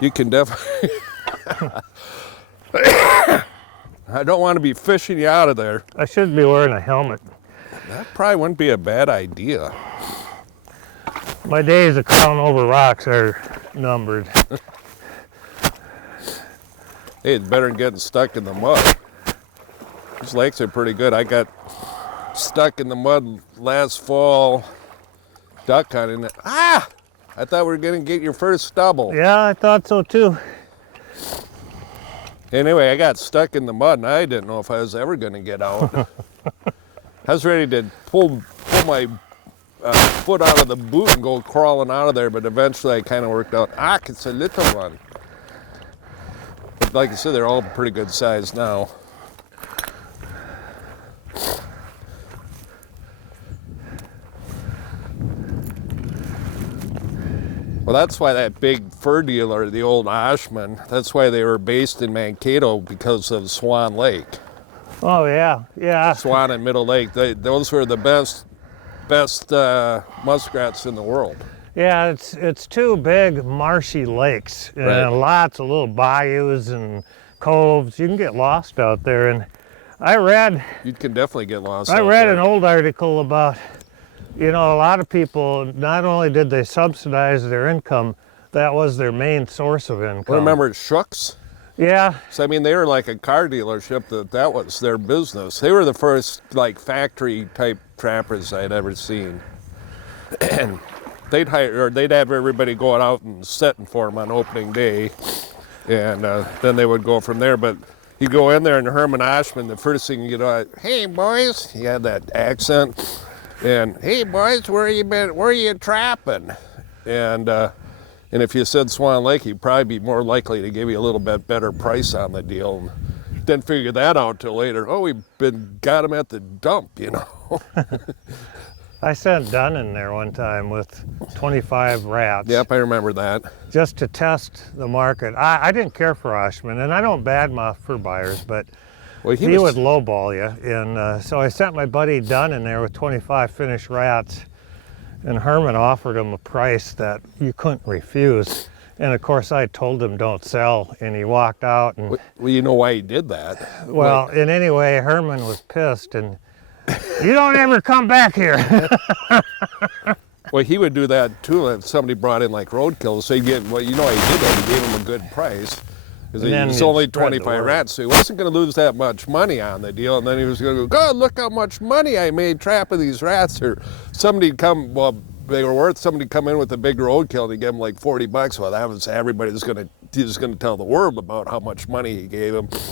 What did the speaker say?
You can definitely. I don't want to be fishing you out of there. I should be wearing a helmet. That probably wouldn't be a bad idea. My days of crawling over rocks are numbered. Hey, it's better than getting stuck in the mud. These lakes are pretty good. I got stuck in the mud last fall duck hunting. Ah! I thought we were going to get your first stubble. Yeah, I thought so too. Anyway, I got stuck in the mud and I didn't know if I was ever going to get out. I was ready to pull my foot out of the boot and go crawling out of there, but eventually I kind of worked out, it's a little one. But like I said, they're all pretty good size now. Well, that's why that big fur dealer, the old Oshman, that's why they were based in Mankato, because of Swan Lake. Oh yeah, yeah. Swan and Middle Lake, those were the best muskrats in the world. Yeah, it's two big marshy lakes and Right. lots of little bayous and coves. You can get lost out there. And I read You can definitely get lost. I out read there. an old article about, a lot of people, not only did they subsidize their income, that was their main source of income. Well, remember Shooks? Yeah, So I mean, they were like a car dealership. That was their business. They were the first like factory type trappers I'd ever seen, and they'd have everybody going out and setting for them on opening day, and then they would go from there. But you go in there and Herman Oshman, the first thing you know, hey boys, he had that accent, and hey boys, where you been? Where you trapping? And if you said Swan Lake, he'd probably be more likely to give you a little bit better price on the deal. And didn't figure that out till later. Oh, got him at the dump, I sent Dunn in there one time with 25 rats. Yep, I remember that. Just to test the market. I didn't care for Oshman, and I don't badmouth fur buyers, but Well, he would lowball you. And so I sent my buddy Dunn in there with 25 finished rats, and Herman offered him a price that you couldn't refuse. And of course I told him don't sell, and he walked out. And Well, you know why he did that. well, in any way, Herman was pissed, and you don't ever come back here. Well, he would do that too if somebody brought in like roadkill. So he did that. He gave him a good price. Because And then it was he'd only spread the 25 word. rats, so he wasn't going to lose that much money on the deal. And then he was going to go, God, look how much money I made trapping these rats. Or somebody they were worth, somebody come in with a big roadkill and he gave him like $40. Well, he was going to tell the world about how much money he gave him.